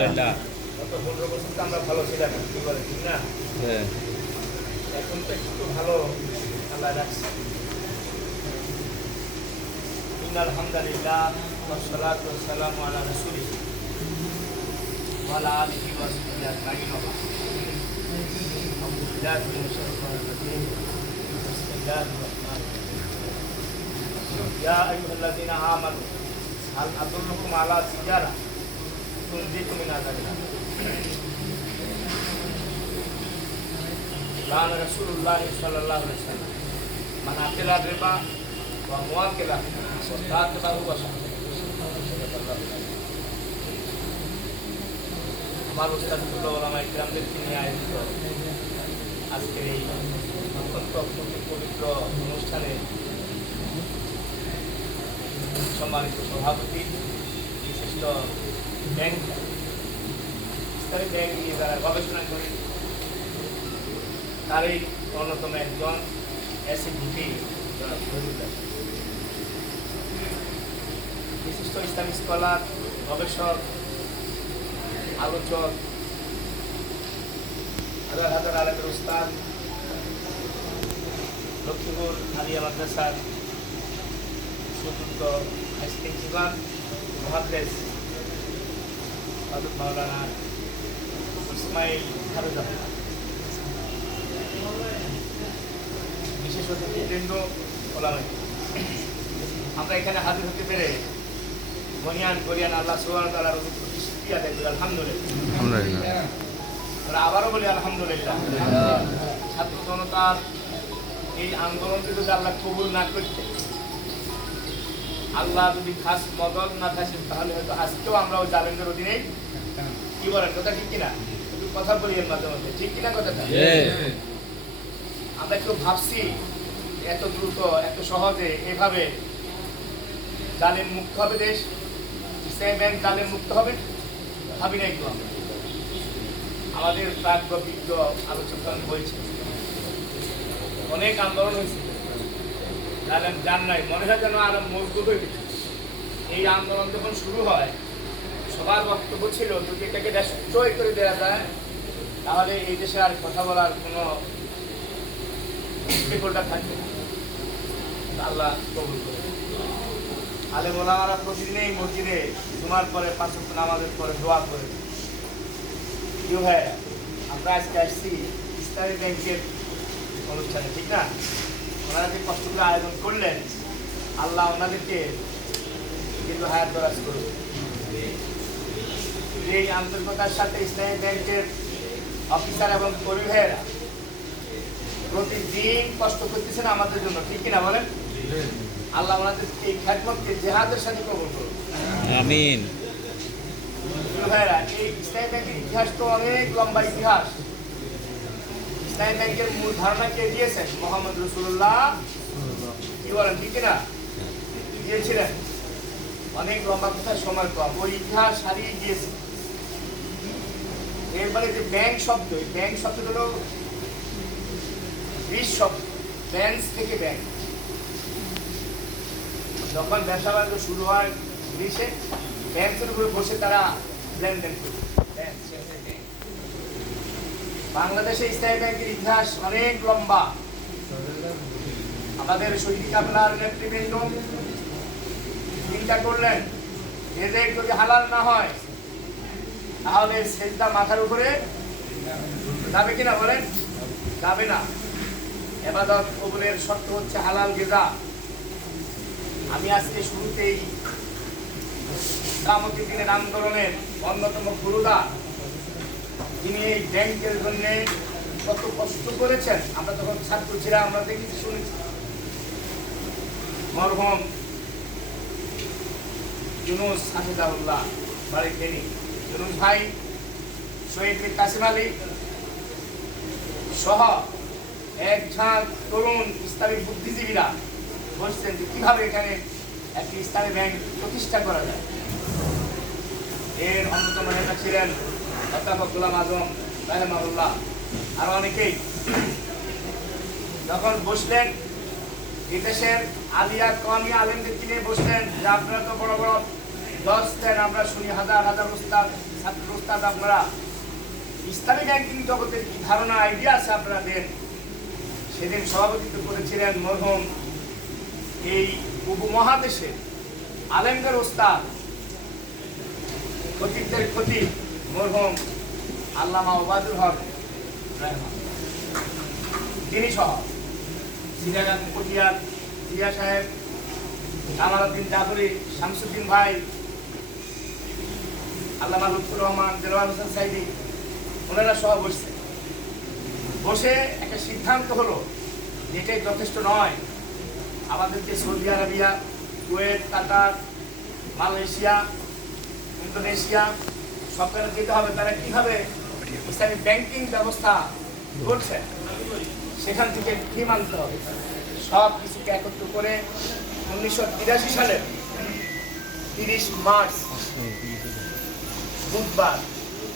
আলহামদুলিল্লাহ। গত 15 বছর তো আমরা ভালো ছিলাম, কি বলে ঠিক না? হ্যাঁ। এখন তো একটু ভালো আল্লাহ রাখছে। আলহামদুলিল্লাহ ওয়াসসালাতু ওয়াসসালামু আলা রাসূলিহ ওয়া আলা আলিহি ওয়া সাহবিহি আজমাইন। আলহামদুলিল্লাহি মিনাশ শাইতানির রাজীম। বিসমিল্লাহির রাহমানির রাহিম। ইয়া আইয়ুহাল্লাযীনা আমানু হাল আদুল্লুকুম আলা তিজারা তুনজিকুম মিন আযাবিন আলীম। قال رسول الله صلى الله عليه وسلم من أكل الربا وموكله وكاتبه وشهده। আমার উস্তাদুল্লাহ ওলামা ইকরামদের নিয়ে আয়োজিত আজকের এই অত্যন্ত পবিত্র অনুষ্ঠানে সম্মানিত সভাপতি, বিশিষ্ট ব্যাংক ইসলামী ব্যাংক নিয়ে যারা গবেষণা করে তারই অন্যতম একজন এসিভিপি বিশিষ্ট ইসলামিক স্কলার, গবেষক, আলোচক, হাজার হাজার আলেমের উস্তাদ, লক্ষ্মীপুর আলিয়া মাদ্রাসার সুযোগ্য ভাইস প্রিন্সিপাল মহাদ্রেস হযরত মাওলানা ইসমাইল ফারুক, বিশেষ অতিথিবৃন্দ, ওলামা, আমরা এখানে হাজির হতে পেরে মনিয়ান করিয়ান আল্লাহ সুবহানাহু ওয়া তাআলার শুকরিয়া আদায় করি। আলহামদুলিল্লাহ। আমরা আবারও বলি আলহামদুলিল্লাহ। ছাত্র জনতার এই আন্দোলনকে যদি আল্লাহ কবুল না করতে, আল্লাহ যদি খাস মদদ না থাকে, তাহলে হয়তো আজকেও আমরা ওই জালেমদের অধীনে, কি বলেন কথা ঠিক কিনা? কথা বলি এর মাঝে মধ্যে, ঠিক কিনা কথাটা? আমরা একটু ভাবছি এত দ্রুত এত সহজে এভাবে জালেম মুক্ত হবে দেশ, ইসলামী ব্যাংক জালেম মুক্ত হবে, ভাবি না একটু। আমাদের প্রাজ্ঞ আলোচনা হয়েছে, অনেক আন্দোলন হয়েছে, জালেম জান নাই, মনে হয় যেন আরো মজবুত হয়ে গেছে। এই আন্দোলন যখন শুরু হয়, সবার বক্তব্য ছিল যদি এটাকে জয় করে দেওয়া যায় তাহলে এই দেশে আর কথা বলার কোনো বিকল্পটা থাকবে না। আল্লাহ কবুল করে। আলেম ওলামারা প্রতিদিন এই মসজিদে জুমার পরে 5 ওয়াক্ত নামাজের পরে দোয়া করে। কি ভাই, আমরা আজকে আসছি ইসলামী ব্যাংকের অনুষ্ঠানে, ঠিক না? ওনারা যে কষ্ট করে আয়োজন করলেন, আল্লাহ ওনাদেরকে কিন্তু হায়াত দরাজ করবে। এই আন্তরিকতার সাথে ইসলামী ব্যাংকের অফিসার এবং কর্মী ভাইয়েরা প্রতিদিন কষ্ট করতেছেন আমাদের জন্য, ঠিক কিনা বলেন? আল্লাহ ওনাদের এই খেদমতকে জিহাদের সাথে কবুল করুন, আমিন। ভাইয়েরা, এই ইসলামী ব্যাংকের ইতিহাস তো অনেক লম্বা ইতিহাস। ইসলামী ব্যাংকের মূল ধারণা কে দিয়েছেন? মুহাম্মদ রাসূলুল্লাহ, কি বলেন ঠিক কিনা? দিয়েছিলেন। অনেক লম্বা কথা, সময় কম, ওই ইতিহাস হারিয়ে গিয়েছে। এরপরে যে ব্যাংক শব্দ, ব্যাংক শব্দ হলো গ্রিস শব্দ, ব্যাংক থেকে ব্যাংক। যখন ব্যবসা বাণিজ্য শুরু হয় গ্রিসে, ব্যাংকের উপরে বসে তারা লেনদেন করে। বাংলাদেশে ইসলামী ব্যাংকের ইতিহাস অনেক লম্বা। আমাদের শহীদ কাফেলার নেতৃবৃন্দ চিন্তা করলেন, এদের যদি হালাল না হয় তাহলে সেজদা মাথার উপরে যাবে কিনা বলেন? যাবে না। ইবাদত কবুলের শর্ত হচ্ছে হালাল গিজা। আমি আজকে শুরুতেই কিয়ামতের দিনের আন্দোলনের অন্যতম গুরুদা, যিনি এই ব্যাংকের জন্য কত কষ্ট করেছেন, আমরা যখন ছাত্র ছিলাম আমরা দেখেছি, শুনেছি। মরহুম ইউনুস হাফিজাহুল্লাহ বাড়ি ফেনী, ইউনুস ভাই, শহীদ মীর কাসিম আলী সহ এক ঝাঁক তরুণ ইসলামিক বুদ্ধিজীবীরা বলছেন যে কিভাবে এখানে একটি ইসলামী ব্যাংক প্রতিষ্ঠা করা যায়। এর অন্যতম নেতা ছিলেন অধ্যাপক গোলাম আজম রাহিমাহুল্লাহ, আর অনেকেই। যখন বসলেন, এদেশের আলিয়া কওমি আলেমদের নিয়ে বসলেন যে আপনারা তো বড় বড় দশ দেন আমরা শুনি হাজার হাজার উস্তাদ ছাত্র উস্তাদ আপনারা ইসলামী ব্যাংকিং জগতের কি ধারণা আইডিয়া আছে আপনারা দেন। সেদিন সভাপতিত্ব করেছিলেন মরহুম এই উপমহাদেশে আলেমদের ওস্তাদ খতিবদের খতিব মরহুম আল্লামা ওবায়দুল হক রহমান, তিনি সহ সিরাজান পটিয়ার জিয়া সাহেব, কামালউদ্দিন জাফরি, শামসুদ্দিন ভাই, আল্লামা লুৎফুর রহমান, দেলোয়ার হোসেন সাইদি, ওনারা সহ বসে একটা সিদ্ধান্ত হলো যেটাই যথেষ্ট নয়, আমাদেরকে সৌদি আরবিয়া, কুয়েত, কাতার, মালয়েশিয়া, ইন্দোনেশিয়া সবখানে যেতে হবে। তারা কিভাবে ইসলামী ব্যাংকিং ব্যবস্থা করছে সেখান থেকে ফি মানতে হবে। সব কিছুকে একত্র করে 1983 সালের 30 মার্চ বুধবার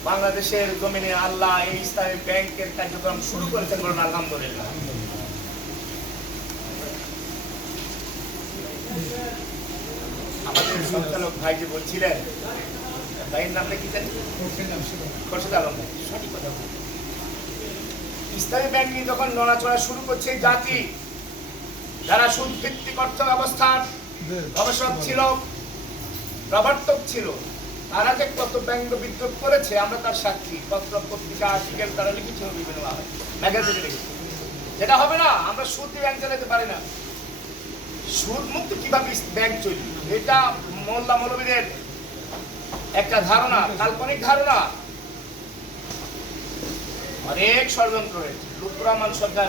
বাংলাদেশের জমিনে আল্লাহ এই ইসলামী ব্যাংকের কার্যক্রম শুরু করেছেন বলুন আলহামদুলিল্লাহ। আমাদের সঞ্চালক ভাই যে বলছিলেন, ভাইয়ের নামটা কি জানি? খোরশেদ আলম ভাই, সঠিক কথা বলছেন। ইসলামী ব্যাংকিং যখন নড়াচড়া শুরু করছে, জাতি যারা সুদ ভিত্তিক অর্থ ব্যবস্থার গবেষক ছিল, প্রবর্তক ছিল, তারা যে কত ব্যঙ্গ বিদ্রোহ করেছে আমরা তার সাক্ষী। পত্র, পত্রিকা, আর্টিকেল তারা লিখেছিল, বিভিন্ন ম্যাগাজিনে লিখেছে। যেটা হবে না, আমরা সুদ দিয়ে ব্যাংক চালাতে পারি না। সুদ মুক্ত কিভাবে ব্যাংক চলবে, এটা মোল্লা মৌলবীদের একটা ধারণা, কাল্পনিক ধারণা। অনেক ষড়যন্ত্র হয়েছে। লুৎফুর রহমান সরকার